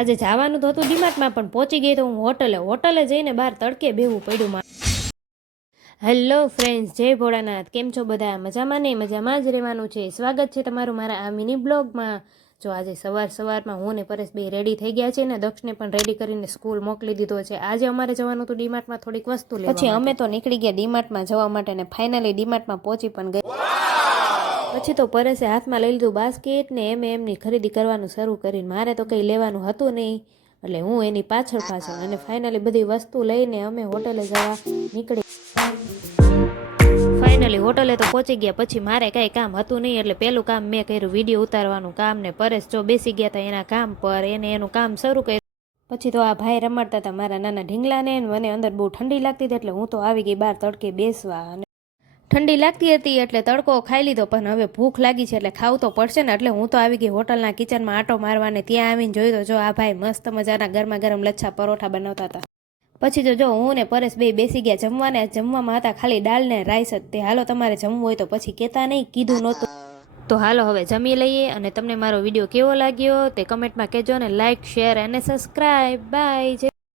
આજે જવાનું તો હતું ડીમાર્ટમાં પણ પહોંચી ગઈ તો હું હોટલે જઈને બહાર તડકે બેહવું પડ્યું. હેલો ફ્રેન્ડ્સ, જય ભોળાનાથ. કેમ છો બધા? મજામાં ને? મજામાં જ રહેવાનું છે. સ્વાગત છે તમારું મારા આ મિની બ્લોગમાં. જો આજે સવારમાં હું ને પરેશ બે રેડી થઈ ગયા છે ને દક્ષને પણ રેડી કરીને સ્કૂલ મોકલી દીધો છે. આજે અમારે જવાનું હતું ડીમાર્ટમાં થોડીક વસ્તુ લેવા. પછી અમે તો નીકળી ગયા ડીમાર્ટમાં જવા માટે ને ફાઇનલી ડીમાર્ટમાં પહોંચી પણ ગઈ. પછી તો પરેશે હાથમાં લઈ લીધું બાસ્કેટ ને એમની ખરીદી કરવાનું શરૂ કરીને. મારે તો કંઈ લેવાનું હતું નહીં એટલે હું એની પાછળ અને ફાઇનલી બધી વસ્તુ લઈને અમે હોટલે જવા નીકળી. ફાઇનલી હોટલે તો પહોંચી ગયા. પછી મારે કાંઈ કામ હતું નહીં એટલે પહેલું કામ મેં કર્યું વિડીયો ઉતારવાનું કામ ને પરેશ જો બેસી ગયા હતા એના કામ પર. એને એનું કામ શરૂ કર્યું. પછી તો આ ભાઈ રમાડતા હતા મારા નાના ઢીંગલાને. મને અંદર બહુ ઠંડી લાગતી હતી એટલે હું તો આવી ગઈ બહાર તડકે બેસવા. અને ઠંડી લાગતી હતી એટલે તડકો ખાઈ લીધો, પણ હવે ભૂખ લાગી છે એટલે ખાવું તો પડશે ને. એટલે હું તો આવી ગઈ હોટલના કિચનમાં આંટો મારવાને. ત્યાં આવીને જોઈ તો જો આ ભાઈ મસ્ત મજાના ગરમા ગરમ લચ્છા પરોઠા બનાવતા હતા. પછી તો જો હું ને પરેશ બે બેસી ગયા જમવાને. જમવામાં હતા ખાલી દાળ ને રાઈસ જ. તે હાલો તમારે જમવું હોય તો પછી કહેતા નહીં, કીધું નહોતું. તો હાલો હવે જમી લઈએ. અને તમને મારો વિડીયો કેવો લાગ્યો તે કમેન્ટમાં કહેજો ને. લાઇક, શેર અને સબસ્ક્રાઈબ. બાય.